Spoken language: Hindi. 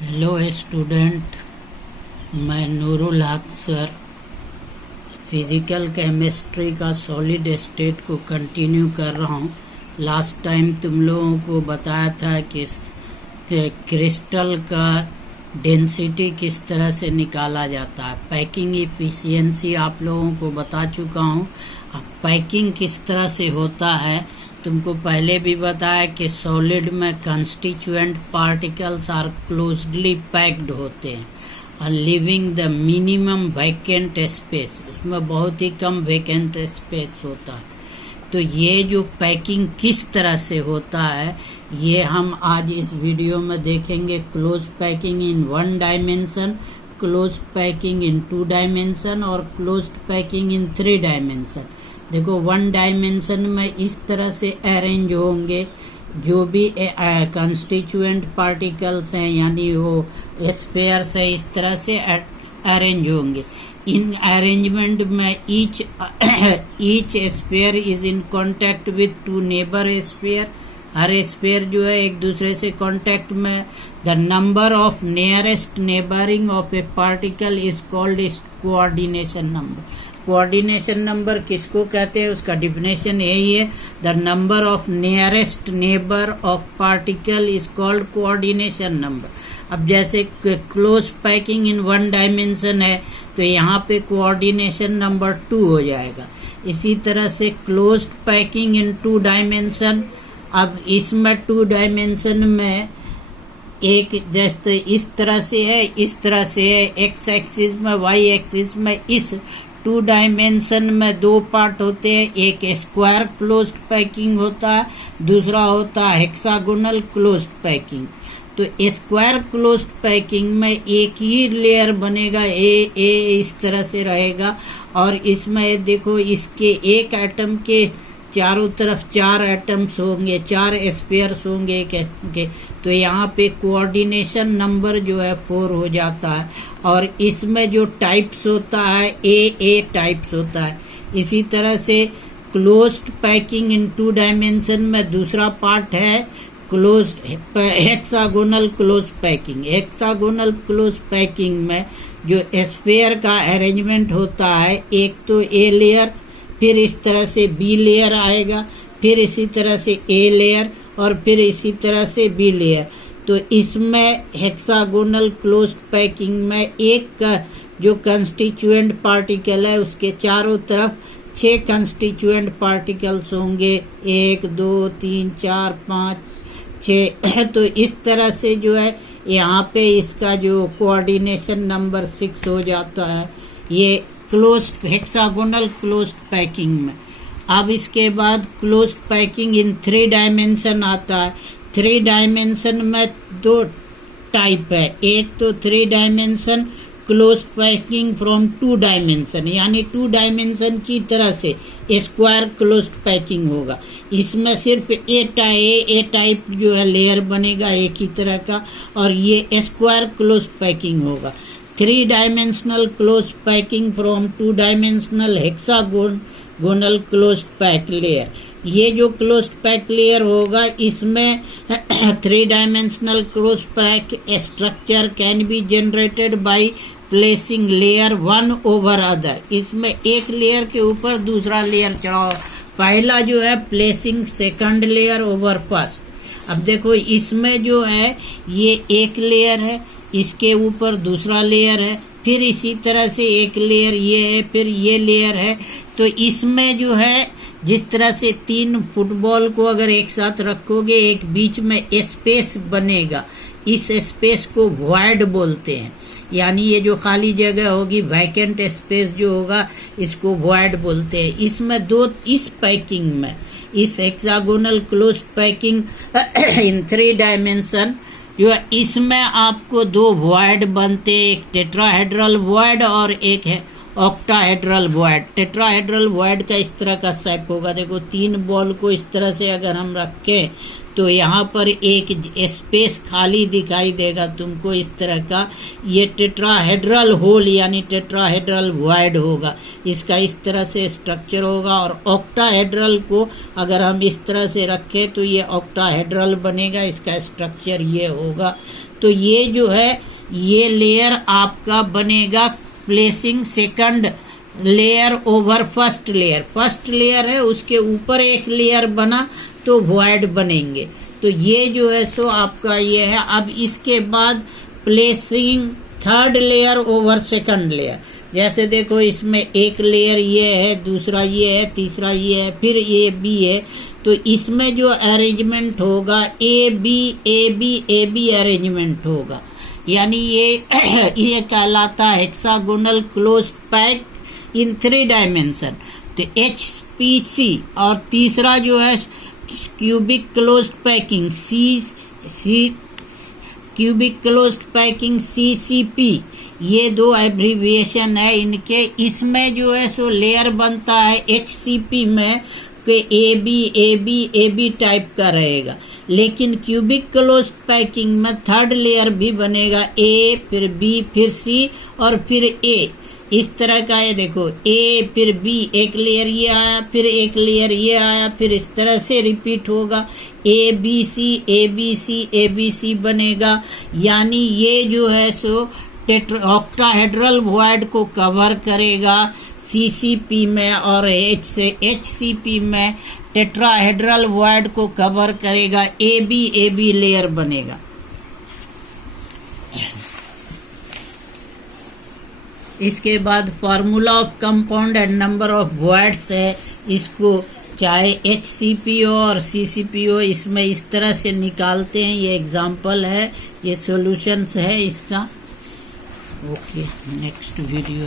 हेलो स्टूडेंट, मैं नूरुल हक सर फिज़िकल केमिस्ट्री का सॉलिड स्टेट को कंटिन्यू कर रहा हूँ। लास्ट टाइम तुम लोगों को बताया था कि क्रिस्टल का डेंसिटी किस तरह से निकाला जाता है। पैकिंग इफ़िशियंसी आप लोगों को बता चुका हूँ। अब पैकिंग किस तरह से होता है तुमको पहले भी बताया कि सॉलिड में constituent particles are closely packed होते हैं और living the minimum vacant space, उसमें बहुत ही कम वैकेंट स्पेस होता है। तो ये जो पैकिंग किस तरह से होता है ये हम आज इस वीडियो में देखेंगे। Close packing in 1 dimension, close packing in 2 dimension और क्लोज पैकिंग इन 3 डायमेंशन। देखो 1 डायमेंशन में इस तरह से अरेंज होंगे जो भी कंस्टिट्यूएंट पार्टिकल्स हैं, यानी वो स्फीयर्स है, इस तरह से अरेंज होंगे। इन अरेंजमेंट में each sphere is in contact with 2 neighbour sphere. Her sphere जो है एक दूसरे से कांटेक्ट में। The number of nearest neighbouring of A particle is called coordination number. Coordination number किसको कहते हैं उसका डिफिनेशन यही है, the number of nearest neighbour of particle is called coordination number. अब जैसे क्लोज पैकिंग इन 1 डायमेंशन है तो यहाँ पे कोऑर्डिनेशन नंबर 2 हो जाएगा। इसी तरह से क्लोज पैकिंग इन 2 डायमेंशन, अब इसमें 2 डायमेंशन में एक जैसे इस तरह से है, इस तरह से है, एक्स एक्सिस में, वाई एक्सिस में। इस 2 डायमेंशन में 2 पार्ट होते हैं, एक स्क्वायर क्लोज्ड पैकिंग होता है, दूसरा होता है हेक्सागोनल क्लोज्ड पैकिंग। तो स्क्वायर क्लोज्ड पैकिंग में एक ही लेयर बनेगा, ए इस तरह से रहेगा और इसमें देखो इसके एक एटम के चारों तरफ 4 एटम्स होंगे, 4 स्फीयर्स होंगे के। तो यहाँ पे कोऑर्डिनेशन नंबर जो है 4 हो जाता है। और इसमें जो टाइप्स होता है ए टाइप्स होता है। इसी तरह से क्लोज्ड पैकिंग इन 2 डायमेंशन में दूसरा पार्ट है closed hexagonal close packing. Hexagonal close packing में जो स्फीयर का अरेंजमेंट होता है, एक तो ए लेयर, फिर इस तरह से बी लेयर आएगा, फिर इसी तरह से ए लेयर और फिर इसी तरह से बी लेयर। तो इसमें हेक्सागोनल क्लोज्ड पैकिंग में एक का जो कंस्टिट्यूएंट पार्टिकल है उसके चारों तरफ 6 कंस्टिट्यूएंट पार्टिकल्स होंगे, 1 2 3 4 5 6। तो इस तरह से जो है यहाँ पे इसका जो कोऑर्डिनेशन नंबर 6 हो जाता है ये क्लोज हेक्सागोनल क्लोज्ड पैकिंग में। अब इसके बाद क्लोज्ड पैकिंग इन 3 डायमेंशन आता है। 3 डायमेंशन में 2 टाइप है, एक तो 3 dimension closed packing from 2 dimension, यानी 2 डायमेंशन की तरह से स्क्वायर क्लोज्ड पैकिंग होगा। इसमें सिर्फ ए टाइप जो है लेयर बनेगा एक ही तरह का और ये स्क्वायर क्लोज्ड पैकिंग होगा। 3 dimensional close packing from 2 dimensional hexagonal close pack layer. ये जो क्लोज पैक लेयर होगा इसमें 3 dimensional close pack structure can be generated by placing layer 1 over other. इसमें एक लेयर के ऊपर दूसरा लेयर चढ़ाओ। पहला जो है placing second layer over first. अब देखो इसमें जो है ये एक लेयर है, इसके ऊपर दूसरा लेयर है, फिर इसी तरह से एक लेयर ये है, फिर ये लेयर है। तो इसमें जो है जिस तरह से 3 फुटबॉल को अगर एक साथ रखोगे एक बीच में स्पेस बनेगा, इस स्पेस को वॉइड बोलते हैं, यानी ये जो खाली जगह होगी वैकेंट स्पेस जो होगा इसको वॉइड बोलते हैं। इसमें 2 इस पैकिंग में, इस hexagonal close packing in 3 dimension जो है इसमें आपको 2 वॉइड बनते हैं, एक टेट्राहेड्रल वॉइड और एक है ऑक्टाहेड्रल वॉइड। टेट्राहेड्रल वॉइड का इस तरह का शेप होगा। देखो 3 बॉल को इस तरह से अगर हम रखें तो यहाँ पर एक स्पेस खाली दिखाई देगा तुमको इस तरह का। ये टेट्राहेड्रल होल यानी टेट्राहेड्रल वॉइड होगा, इसका इस तरह से स्ट्रक्चर होगा। और ऑक्टाहेड्रल को अगर हम इस तरह से रखें तो ये ऑक्टाहेड्रल बनेगा, इसका स्ट्रक्चर ये होगा। तो ये जो है ये लेयर आपका बनेगा placing second layer over first layer. First layer है उसके ऊपर एक लेयर बना तो वॉइड बनेंगे। तो ये जो है सो आपका ये है। अब इसके बाद placing third layer over second layer. जैसे देखो इसमें एक लेयर ये है, दूसरा ये है, तीसरा ये है, फिर ये बी है। तो इसमें जो अरेंजमेंट होगा ए बी अरेंजमेंट होगा, यानी ये कहलाता है हेक्सागोनल क्लोज्ड पैक इन 3 डायमेंशन। तो HPC। और तीसरा जो है cubic closed packing cubic closed packing CCP। ये 2 एब्रीविएशन है इनके। इसमें जो है सो लेयर बनता है HCP में कि AB टाइप का रहेगा, लेकिन क्यूबिक क्लोज्ड पैकिंग में थर्ड लेयर भी बनेगा, A फिर B फिर C और फिर A। इस तरह का ये देखो A फिर B, एक लेयर ये आया, फिर एक लेयर ये आया, फिर इस तरह से रिपीट होगा। ABC बनेगा, यानी ये जो है सो ऑक्टाहेड्रल वॉइड को कवर करेगा CCP में, और HCP में टेट्राहेड्रल वॉइड को कवर करेगा। AB लेयर बनेगा। इसके बाद formula of compound and number of voids है। इसको चाहे HCP और CCP हो, इसमें इस तरह से निकालते हैं। ये एग्जांपल है, ये सॉल्यूशंस है इसका। Okay, next video.